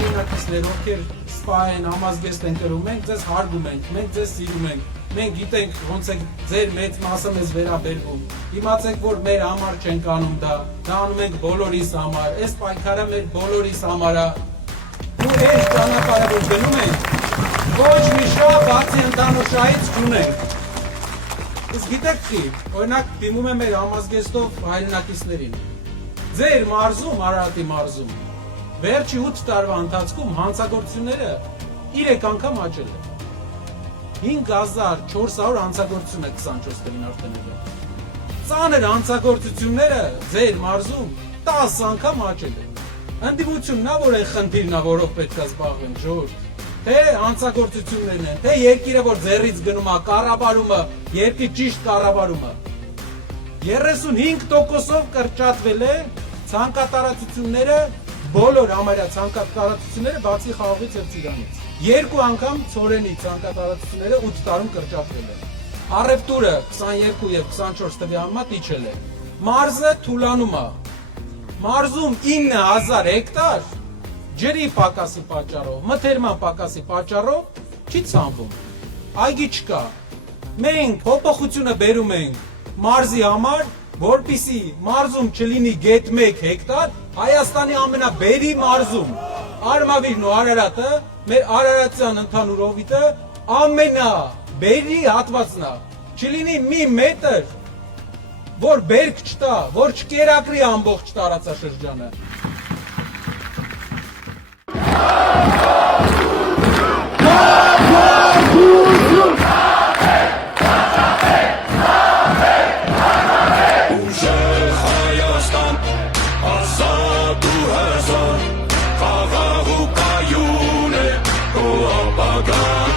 հայրենակիցներ, ովքեր սպա են, համազգեստ են կրում, մենք ձեզ հարգում ենք, մենք ձեզ սիրում ենք, մենք գիտենք ոնց է ձեր մեծ մասը մեզ վերաբերվում, իմացեք, որ մեր համար չենք անում դա անում ենք բոլորիս համար, այս պայքարը մեր բոլորիս համար է, ու այս ճանապարհը որ գնում ենք, ոչ մի շահ բացի ընդհանուր շահից չունենք։ Իսկ գիտեք չի, օրինակ դիմում է մեր համազգեստով հայրենակիցներին։ Ձեր մարզում, Արարատի մարզում, վերջի 8 տարվա ընթացքում հանցագործությունները 3 անգամ աճել են։ 5400 հանցագործություն է 24 տարին արդեն եղել։ Ծանր հանցագործությունները ձեր մարզում 10 անգամ աճել են։ Ընդդիմությունն է, որ է խնդիրն է, որով պետք է զբաղվենք, ժողովուրդ։ Թե հանցագործություններն են, թե երկիրը, որ ձեռից գնում է, կառավարումը, երկրի ճիշտ կառավարումը 35%-ով կրճատվել է ցանկատարածությունները, բոլոր համարյա ցանկատարածությունները բացի խաղողից եւ ծիրանից։ 2 անգամ ծորենի ցանկատարածությունները 8 տարում կրճատվել են։ Առևտուրը 22 եւ 24 թվի համեմատ իջել է։ Մարզը թուլանում է։ Մարզում 9000 հեկտար ջրի պակասի պատճառով, մթերման պակասի պատճառով չի ցանվում։ Այգի չկա։ Մենք փոփոխությունը բերում ենք մարզի համար, որպիսի մարզում չլինի գետ 1 հեկտար, Հայաստանի ամենաբերի մարզում, Արմավիրն ու Արարատը, մեր Արարատյան ընդհանուր հովիտը ամենաբերի հատվածն է, չլինի մի մետր, որ բերք չտա, որ չկերակրի ամբողջ տարածաշրջանը։ Խաղաղ ու կայուն է, քո ապագան